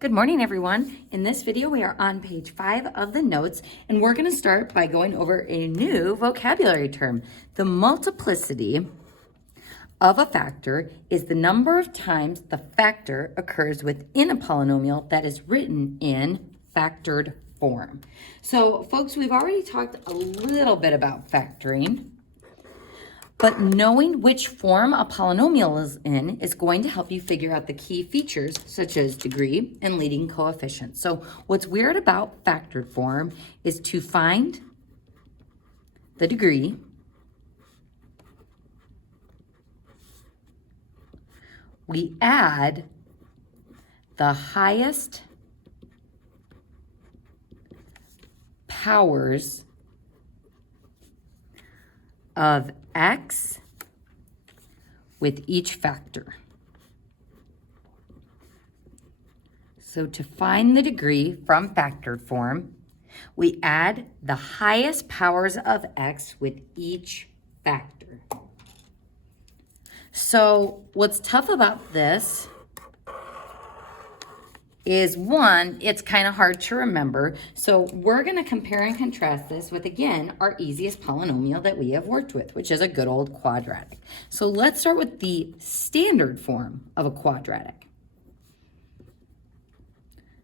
Good morning, everyone. In this video, we are on page 5 of the notes, and we're going to start by going over a new vocabulary term. The multiplicity of a factor is the number of times the factor occurs within a polynomial that is written in factored form. So, folks, we've already talked a little bit about factoring. But knowing which form a polynomial is in is going to help you figure out the key features such as degree and leading coefficients. So what's weird about factored form is to find the degree, we add the highest powers of x with each factor. So to find the degree from factored form, we add the highest powers of x with each factor. So what's tough about this is, one, it's kind of hard to remember. So we're going to compare and contrast this with, again, our easiest polynomial that we have worked with, which is a good old quadratic. So let's start with the standard form of a quadratic.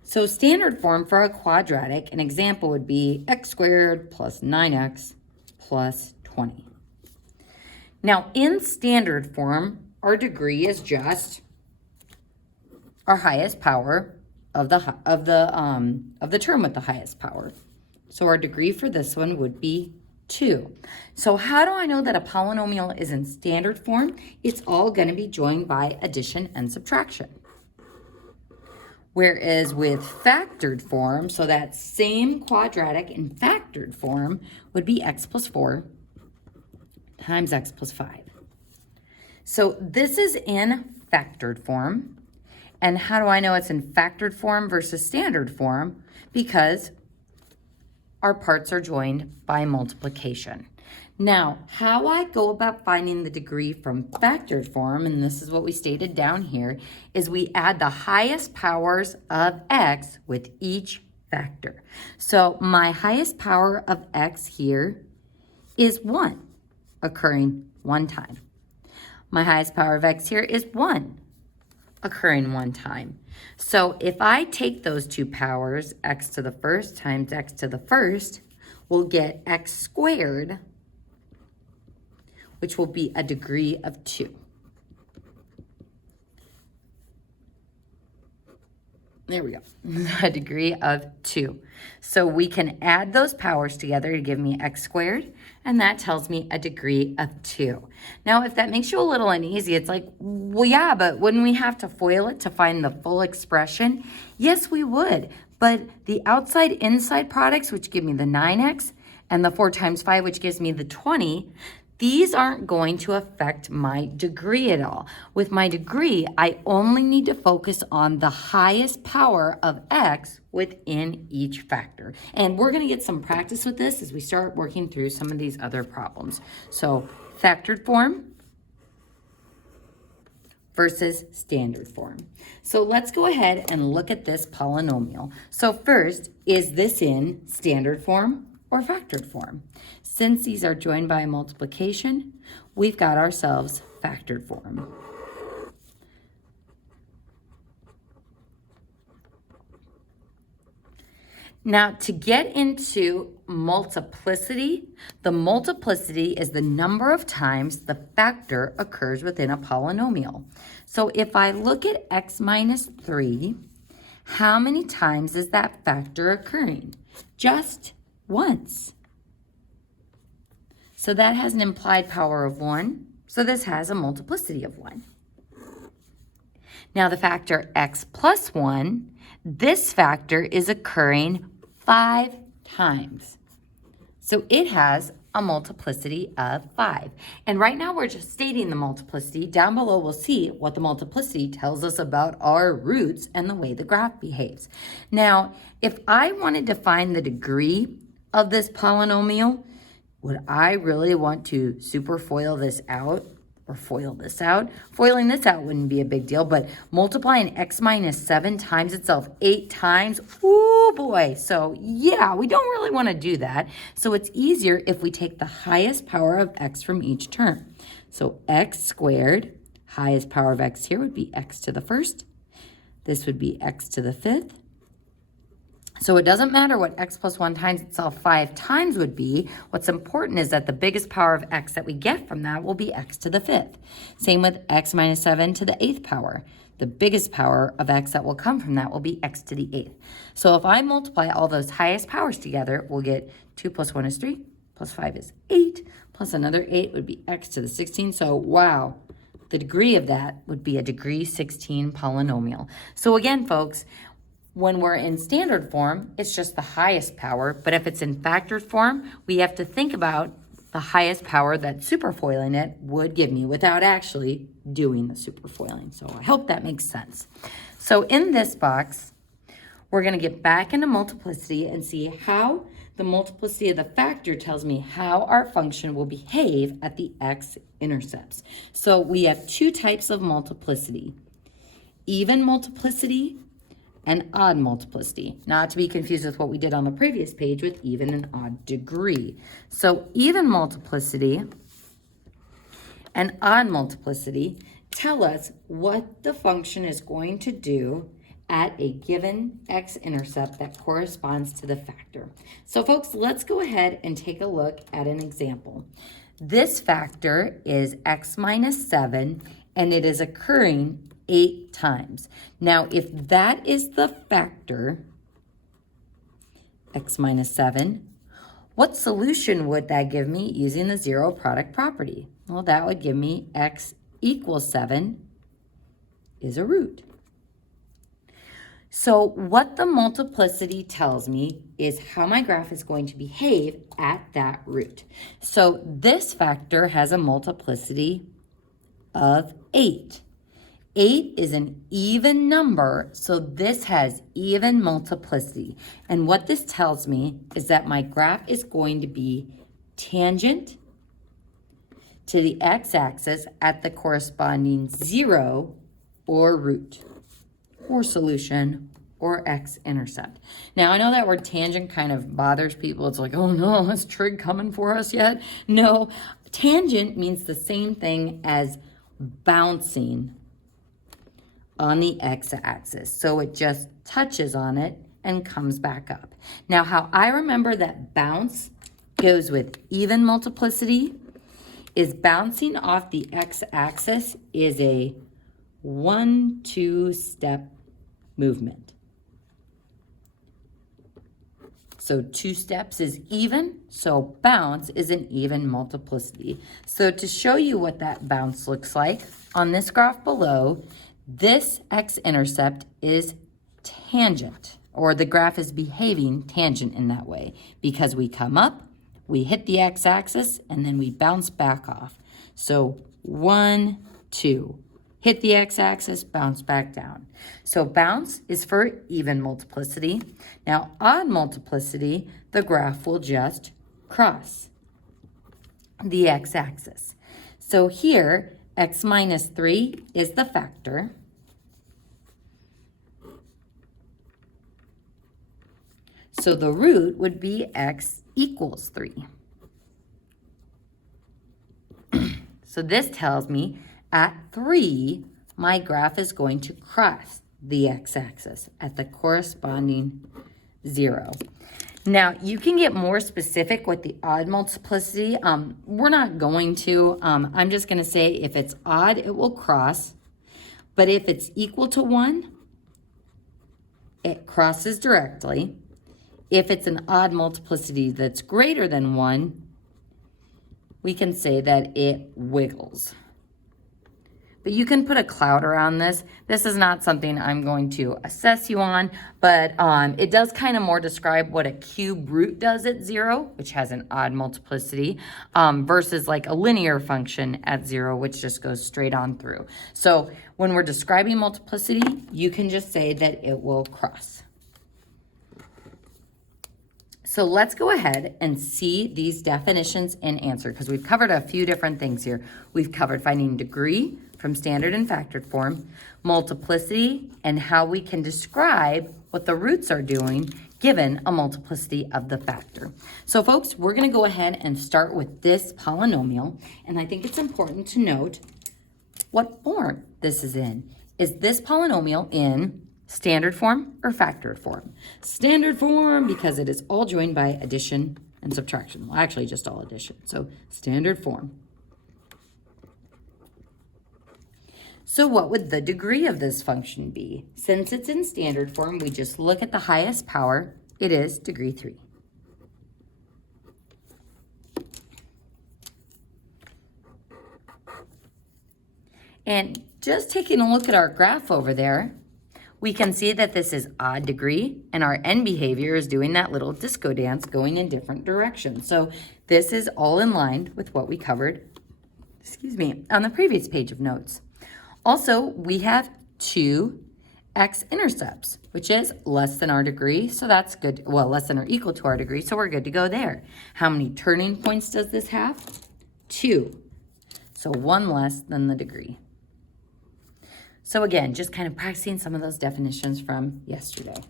So standard form for a quadratic, an example would be x squared plus 9x plus 20. Now in standard form, our degree is just our highest power of the term with the highest power. So our degree for this one would be 2. So how do I know that a polynomial is in standard form? It's all going to be joined by addition and subtraction. Whereas with factored form, so that same quadratic in factored form would be x plus 4 times x plus 5. So this is in factored form. And how do I know it's in factored form versus standard form? Because our parts are joined by multiplication. Now, how I go about finding the degree from factored form, and this is what we stated down here, is we add the highest powers of x with each factor. So my highest power of x here is 1, occurring 1 time. My highest power of x here is 1. Occurring 1 time. So if I take those two powers, x to the first times x to the first, we'll get x squared, which will be a degree of 2. There we go, a degree of 2. So we can add those powers together to give me x squared, and that tells me a degree of 2. Now, if that makes you a little uneasy, it's like, well, yeah, but wouldn't we have to FOIL it to find the full expression? Yes, we would, but the outside-inside products, which give me the 9x, and the 4 times 5, which gives me the 20, these aren't going to affect my degree at all. With my degree, I only need to focus on the highest power of x within each factor. And we're going to get some practice with this as we start working through some of these other problems. So factored form versus standard form. So let's go ahead and look at this polynomial. So first, is this in standard form or factored form? Since these are joined by multiplication, we've got ourselves factored form. Now, to get into multiplicity, the multiplicity is the number of times the factor occurs within a polynomial. So if I look at x minus 3, how many times is that factor occurring? Just once. So that has an implied power of 1. So this has a multiplicity of 1. Now the factor x plus 1, this factor is occurring 5 times. So it has a multiplicity of 5. And right now we're just stating the multiplicity. Down below we'll see what the multiplicity tells us about our roots and the way the graph behaves. Now, if I wanted to find the degree of this polynomial, would I really want to super FOIL this out? or FOIL this out. Foiling this out wouldn't be a big deal, but multiplying x minus 7 times itself 8 times, oh boy. So yeah, we don't really want to do that. So it's easier if we take the highest power of x from each term. So x squared, highest power of x here would be x to the first. This would be x to the fifth. So it doesn't matter what x plus 1 times itself 5 times would be. What's important is that the biggest power of x that we get from that will be x to the fifth. Same with x minus 7 to the 8th power. The biggest power of x that will come from that will be x to the 8th. So if I multiply all those highest powers together, we'll get 2 plus 1 is 3, plus 5 is 8, plus another 8 would be x to the 16. So wow, the degree of that would be a degree 16 polynomial. So again, folks, when we're in standard form, it's just the highest power. But if it's in factored form, we have to think about the highest power that superfoiling it would give me without actually doing the superfoiling. So I hope that makes sense. So in this box, we're going to get back into multiplicity and see how the multiplicity of the factor tells me how our function will behave at the x-intercepts. So we have two types of multiplicity: even multiplicity and odd multiplicity, not to be confused with what we did on the previous page with even and odd degree. So even multiplicity and odd multiplicity tell us what the function is going to do at a given x-intercept that corresponds to the factor. So folks, let's go ahead and take a look at an example. This factor is x minus 7, and it is occurring 8 times. Now, if that is the factor, x minus 7, what solution would that give me using the zero product property? Well, that would give me x equals 7 is a root. So what the multiplicity tells me is how my graph is going to behave at that root. So this factor has a multiplicity of 8. 8 is an even number, so this has even multiplicity. And what this tells me is that my graph is going to be tangent to the x-axis at the corresponding 0 or root or solution or x-intercept. Now, I know that word tangent kind of bothers people. It's like, oh no, is trig coming for us yet? No, tangent means the same thing as bouncing on the x-axis. So it just touches on it and comes back up. Now, how I remember that bounce goes with even multiplicity is bouncing off the x-axis is a 1-2 step movement. So 2 steps is even, so bounce is an even multiplicity. So to show you what that bounce looks like, on this graph below, this x-intercept is tangent, or the graph is behaving tangent in that way, because we come up, we hit the x-axis, and then we bounce back off. So 1, 2. Hit the x-axis, bounce back down. So bounce is for even multiplicity. Now odd multiplicity, the graph will just cross the x-axis. So here, x minus 3 is the factor. So the root would be x equals 3. So this tells me at 3, my graph is going to cross the x-axis at the corresponding 0. Now, you can get more specific with the odd multiplicity. We're not going to. I'm just going to say if it's odd, it will cross. But if it's equal to 1, it crosses directly. If it's an odd multiplicity that's greater than 1, we can say that it wiggles. But you can put a cloud around this. This is not something I'm going to assess you on, but it does kind of more describe what a cube root does at 0, which has an odd multiplicity, versus like a linear function at 0, which just goes straight on through. So when we're describing multiplicity, you can just say that it will cross. So let's go ahead and see these definitions and answer, because we've covered a few different things here. We've covered finding degree from standard and factored form, multiplicity, and how we can describe what the roots are doing given a multiplicity of the factor. So folks, we're going to go ahead and start with this polynomial, and I think it's important to note what form this is in. Is this polynomial in standard form or factored form? Standard form, because it is all joined by addition and subtraction. Well, actually just all addition. So standard form. So what would the degree of this function be? Since it's in standard form, we just look at the highest power. It is degree 3. And just taking a look at our graph over there, we can see that this is odd degree, and our end behavior is doing that little disco dance going in different directions. So this is all in line with what we covered, on the previous page of notes. Also, we have 2 x-intercepts, which is less than our degree, so that's good. Well, less than or equal to our degree, so we're good to go there. How many turning points does this have? 2. So 1 less than the degree. So again, just kind of practicing some of those definitions from yesterday.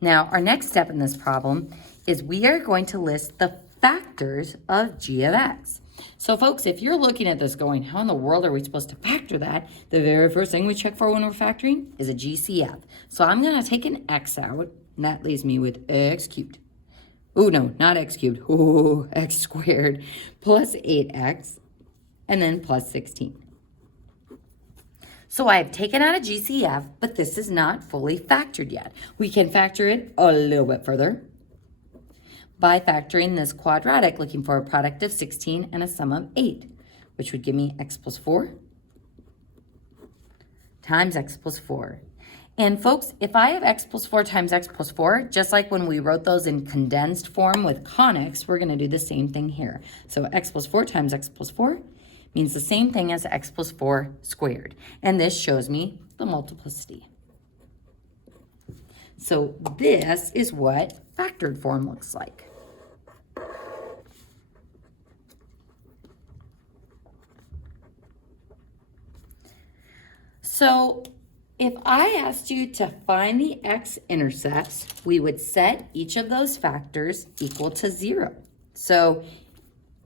Now, our next step in this problem is we are going to list the factors of g of x. So folks, if you're looking at this going, how in the world are we supposed to factor that? The very first thing we check for when we're factoring is a GCF. So I'm going to take an x out, and that leaves me with x cubed. Oh, no, not x cubed. Oh, x squared plus 8x, and then plus 16. So I've taken out a GCF, but this is not fully factored yet. We can factor it a little bit further by factoring this quadratic, looking for a product of 16 and a sum of 8, which would give me x plus 4 times x plus 4. And folks, if I have x plus 4 times x plus 4, just like when we wrote those in condensed form with conics, we're going to do the same thing here. So x plus 4 times x plus 4 means the same thing as x plus 4 squared. And this shows me the multiplicity. So this is what factored form looks like. So if I asked you to find the x-intercepts, we would set each of those factors equal to 0. So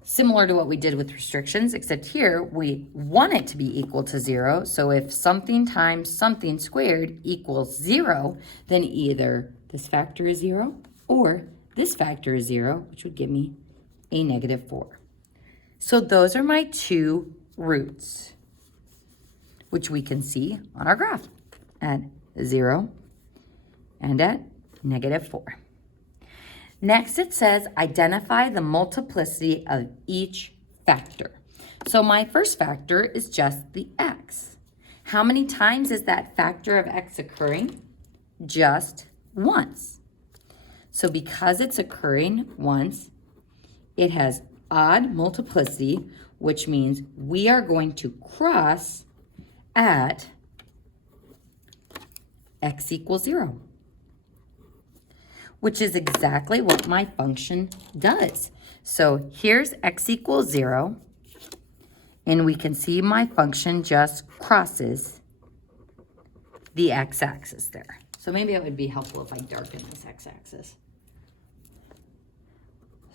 similar to what we did with restrictions, except here we want it to be equal to 0. So if something times something squared equals 0, then either this factor is 0 or this factor is 0, which would give me a negative 4. So those are my 2 roots, which we can see on our graph at 0 and at negative 4. Next, it says identify the multiplicity of each factor. So my first factor is just the x. How many times is that factor of x occurring? Just once. So because it's occurring once, it has odd multiplicity, which means we are going to cross at x equals 0. Which is exactly what my function does. So here's x equals 0, and we can see my function just crosses the x-axis there. So maybe it would be helpful if I darken this x-axis.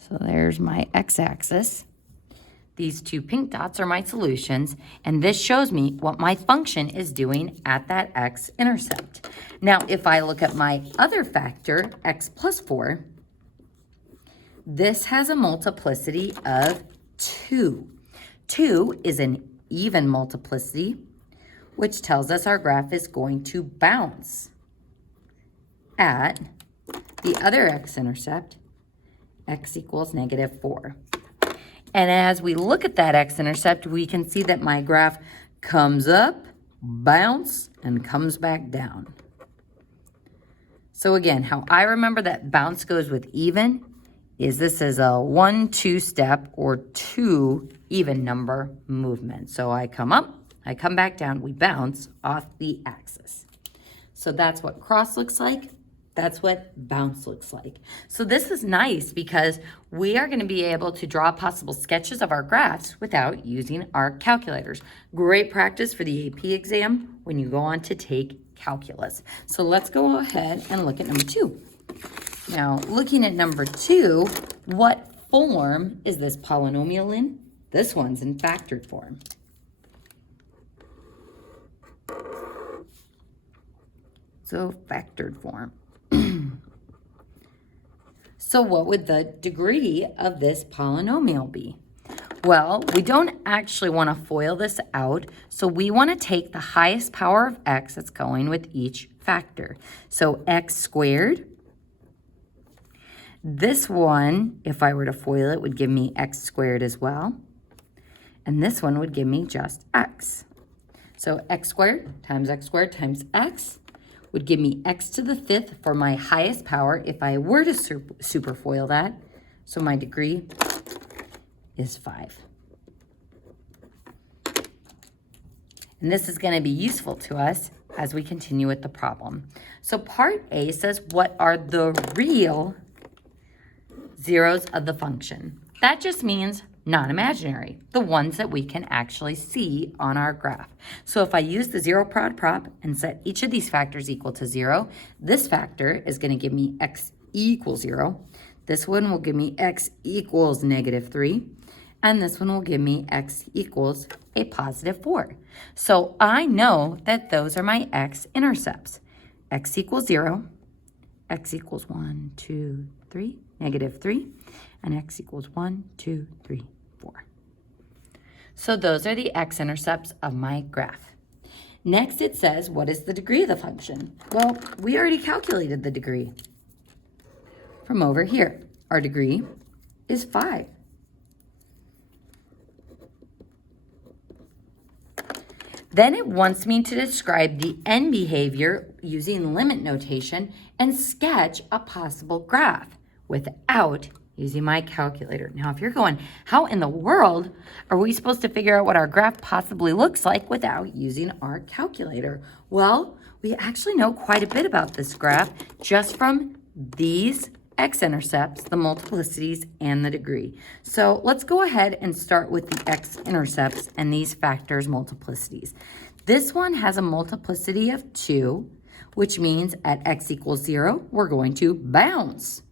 So there's my x-axis. These 2 pink dots are my solutions, and this shows me what my function is doing at that x-intercept. Now, if I look at my other factor, x plus 4, this has a multiplicity of 2. 2 is an even multiplicity, which tells us our graph is going to bounce at the other x-intercept, x equals negative 4. And as we look at that x-intercept, we can see that my graph comes up, bounce, and comes back down. So again, how I remember that bounce goes with even is this is a 1-2 step or 2 even number movement. So I come up, I come back down, we bounce off the axis. So that's what cross looks like. That's what bounce looks like. So this is nice because we are going to be able to draw possible sketches of our graphs without using our calculators. Great practice for the AP exam when you go on to take calculus. So let's go ahead and look at number 2. Now, looking at number 2, what form is this polynomial in? This one's in factored form. So factored form. So what would the degree of this polynomial be? Well, we don't actually want to FOIL this out, so we want to take the highest power of x that's going with each factor. So x squared. This one, if I were to FOIL it, would give me x squared as well. And this one would give me just x. So x squared times x would give me x to the 5th for my highest power if I were to superfoil that. So my degree is 5. And this is going to be useful to us as we continue with the problem. So part A says, what are the real zeros of the function? That just means non-imaginary, the ones that we can actually see on our graph. So if I use the zero prop and set each of these factors equal to 0, this factor is going to give me x equals 0. This one will give me x equals -3. And this one will give me x equals a positive 4. So I know that those are my x-intercepts. X equals 0, x equals 1, 2, 3, -3, and x equals 1, 2, 3, 4. So those are the x-intercepts of my graph. Next it says, what is the degree of the function? Well, we already calculated the degree from over here. Our degree is 5. Then it wants me to describe the end behavior using limit notation and sketch a possible graph without using my calculator. Now, if you're going, how in the world are we supposed to figure out what our graph possibly looks like without using our calculator? Well, we actually know quite a bit about this graph just from these x-intercepts, the multiplicities, and the degree. So let's go ahead and start with the x-intercepts and these factors multiplicities. This one has a multiplicity of 2, which means at x equals 0, we're going to bounce.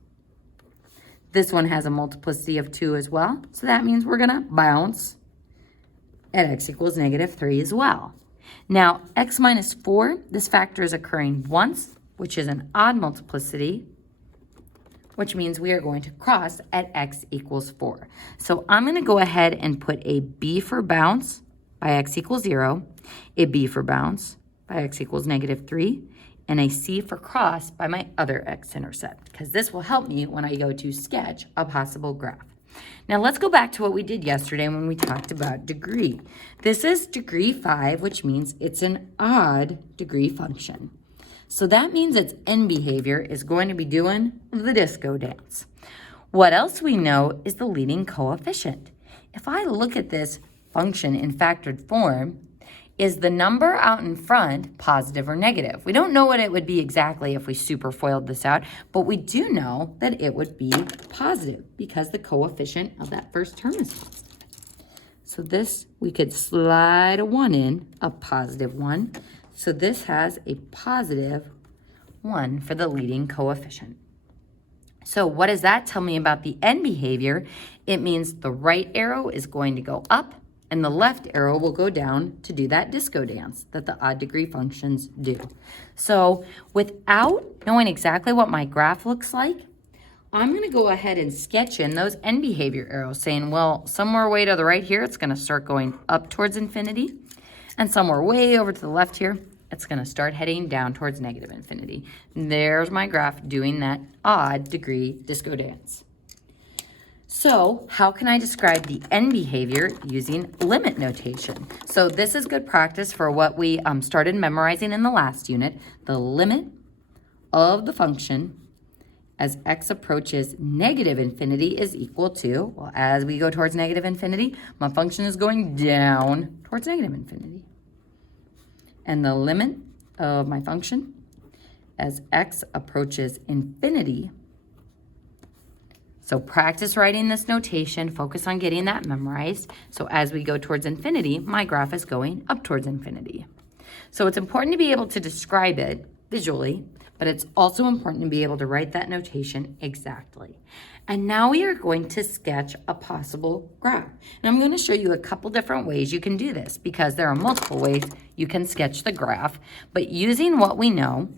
This one has a multiplicity of 2 as well, so that means we're going to bounce at x equals -3 as well. Now, x minus 4, this factor is occurring once, which is an odd multiplicity, which means we are going to cross at x equals 4. So I'm going to go ahead and put a b for bounce by x equals 0, a b for bounce by x equals -3, and a c for cross by my other x-intercept, because this will help me when I go to sketch a possible graph. Now let's go back to what we did yesterday when we talked about degree. This is degree 5, which means it's an odd degree function. So that means its end behavior is going to be doing the disco dance. What else we know is the leading coefficient. If I look at this function in factored form, is the number out in front positive or negative? We don't know what it would be exactly if we superfoiled this out, but we do know that it would be positive because the coefficient of that first term is positive. So this, we could slide a 1 in, a positive 1. So this has a positive 1 for the leading coefficient. So what does that tell me about the end behavior? It means the right arrow is going to go up and the left arrow will go down to do that disco dance that the odd degree functions do. So without knowing exactly what my graph looks like, I'm going to go ahead and sketch in those end behavior arrows saying, well, somewhere way to the right here, it's going to start going up towards infinity. And somewhere way over to the left here, it's going to start heading down towards negative infinity. There's my graph doing that odd degree disco dance. So how can I describe the end behavior using limit notation? So this is good practice for what we started memorizing in the last unit. The limit of the function as x approaches negative infinity is equal to, well, as we go towards negative infinity, my function is going down towards negative infinity. And the limit of my function as x approaches infinity. So practice writing this notation, focus on getting that memorized. So as we go towards infinity, my graph is going up towards infinity. So it's important to be able to describe it visually, but it's also important to be able to write that notation exactly. And now we are going to sketch a possible graph. And I'm going to show you a couple different ways you can do this because there are multiple ways you can sketch the graph. But using what we know,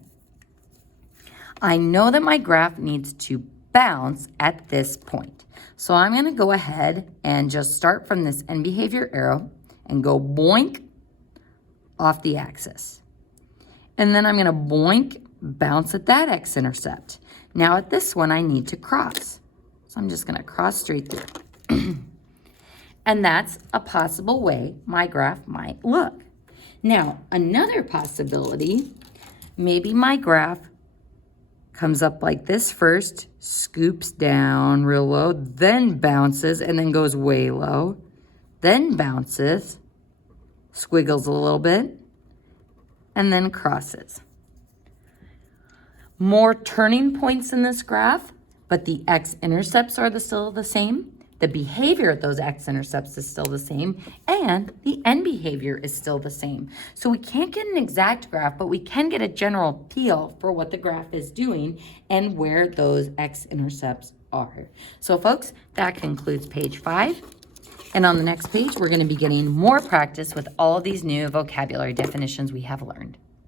I know that my graph needs to bounce at this point. So I'm going to go ahead and just start from this end behavior arrow and go boink off the axis. And then I'm going to boink, bounce at that x-intercept. Now at this one, I need to cross. So I'm just going to cross straight through. And that's a possible way my graph might look. Now, another possibility, maybe my graph comes up like this first, scoops down real low, then bounces, and then goes way low, then bounces, squiggles a little bit, and then crosses. More turning points in this graph, but the x-intercepts are still the same. The behavior at those x-intercepts is still the same, and the end behavior is still the same. So we can't get an exact graph, but we can get a general feel for what the graph is doing and where those x-intercepts are. So folks, that concludes page 5. And on the next page, we're going to be getting more practice with all of these new vocabulary definitions we have learned.